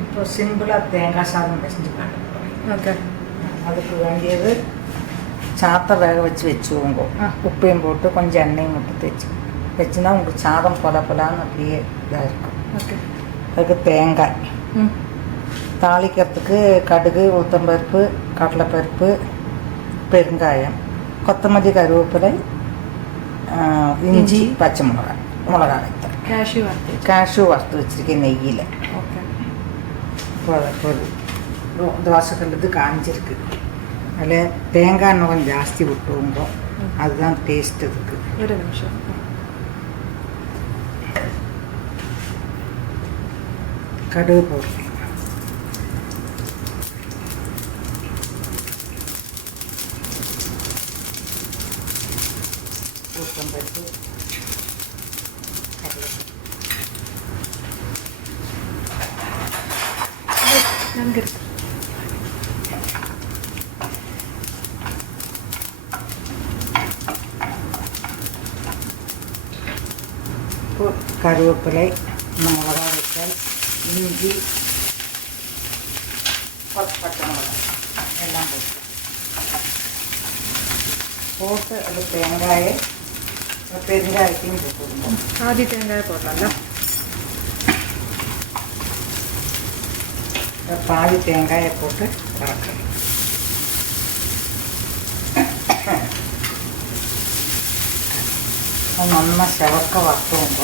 இப்போ சிம்பிளாக தேங்காய் சாதம் பிசைஞ்சு காட்ட போகிறேன். ஓகே. அதுக்கு வேண்டியது சாத்தை வேக வச்சுக்கோங்க. உப்பையும் போட்டு கொஞ்சம் எண்ணெயும் மட்டும் வச்சுன்னா உங்களுக்கு சாதம் பொலப்பலான்னு அப்படியே இதாக இருக்கும். ஓகே. அதுக்கு தேங்காய், தாளிக்கிறதுக்கு கடுகு, உளுத்தம்பருப்பு, கடலைப்பருப்பு, பெருங்காயம், கொத்தமல்லி, கருவேப்பிலை, இஞ்சி, பச்சை மிளகாய் வைத்தேன். கேஷ்யூ வறுத்து வச்சுருக்கேன் நெய்யில். ஓகே. இப்போ தோசைக்கல்லுக்கு காஞ்சிருக்கு. அதில் தேங்காய் எண்ணெய் கொஞ்சம் ஜாஸ்தி விட்டுவோங்க. அதுதான் டேஸ்ட் இதுக்கு. ஒரு நிமிஷம். கடுகு போடுறேன். உளுத்தம்பருப்பு, நன்கு கருவேப்பிலை, மிளகாய் வைத்தல், இஞ்சி, பச்சை மிளகாய் எல்லாம் போட்டு அது தேங்காயை பெருங்காயத்தையும் போட்டுருந்தோம். ஆதி தேங்காய் போடலாம்ல. பாதி தேங்காயை போட்டு வறுக்கணும். அது நல்லா செவக்க வறுத்துவோங்க.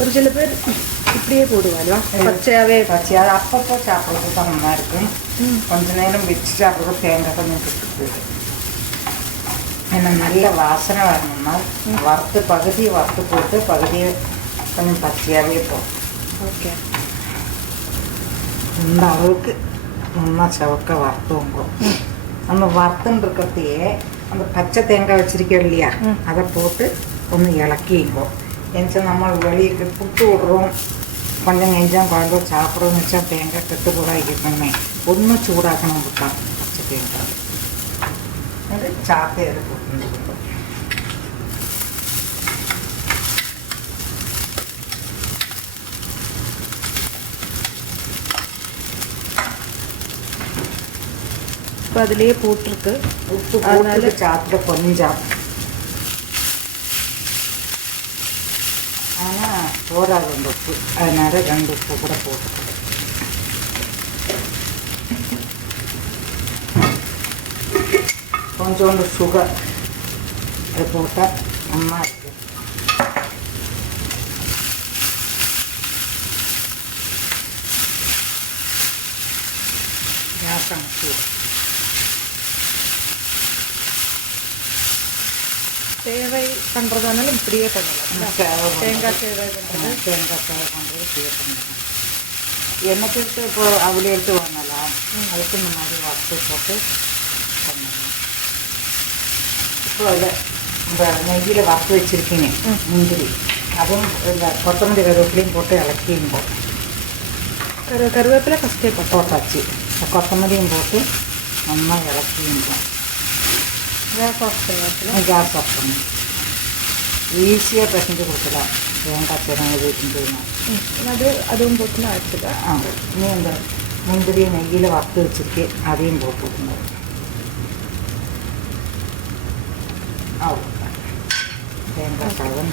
ஒரு சில பேர் இப்படியே போடுவாங்க, பச்சையாக அப்பப்போ சாப்பிட்றது தான் நல்லா இருக்கும். கொஞ்ச நேரம் வச்சு சாப்பிட்றது தேங்காய் கொஞ்சம் கெட்டு போயிடும். ஏன்னா நல்ல வாசனை வரணும்னா பகுதியை வறுத்து போட்டு பகுதியை கொஞ்சம் பச்சையாகவே போகும். ஓகே. இந்த அளவுக்கு நல்லா செவக்க வறுத்துவோங்க. நம்ம வறுத்துன்னு இருக்கிறதையே அந்த பச்சை தேங்காய் வச்சுருக்கோம் இல்லையா, அதை போட்டு ஒன்று இலக்கிங்கோ. எஞ்சா நம்ம வெளியே புட்டு விடுறோம், கொஞ்சம் நெஞ்சாம் குழம்பு சாப்பிட்றோம்னு வச்சா தேங்காய் கெட்டு கூட இருக்கணுமே, ஒன்றும் சூடாக்கணும் விட்டான் பச்சை தேங்காய். அது சாப்பை எடுத்து இப்போ அதுலேயே போட்டிருக்கு. உப்பு போட்டு சாப்பிட கொஞ்சம், ஆனால் போராது அந்த உப்பு, அதனால 2 உப்பு கூட போட்டுக்கணும். கொஞ்சோண்டு சுகர் அது போட்டால் நல்லா இருக்கு. கேஸ் அனுப்பி சேவை பண்ணுறதுனால இப்படியே பண்ணலாம். தேங்காய் சேவை பண்ணுறது இப்படியே பண்ணலாம். எண்ணெய் எடுத்து இப்போ அவளே எடுத்து வாங்கலாம், அதுக்கு இந்த மாதிரி வறுத்து போட்டு பண்ணலாம். இப்போ அதில் இந்த நெய்யில் வறுத்து வச்சுருக்கீங்க முந்திரி, அதுவும் இந்த கொத்தமல்லி கருவேப்பிலையும் போட்டு இலக்கியும் கருவேப்பிலை ஃபஸ்ட்டே போட்டாச்சு. கொத்தமல்லியும் போட்டு நல்லா இலக்கியும் கேஸ் ஆஃப் பண்ணி ஈஸியாக பிசைஞ்சு கொடுக்கலாம். தேங்காய் தேங்காய் வச்சுருந்ததுன்னா அதுவும் போட்டு நான் எடுத்துட்டேன். இன்னும் இந்த முந்திரி நெய்யில் வறுத்து வச்சுருக்கேன், அதையும் போட்டு விட்டுங்க. அவ்வளோ தேங்காய் சாதம்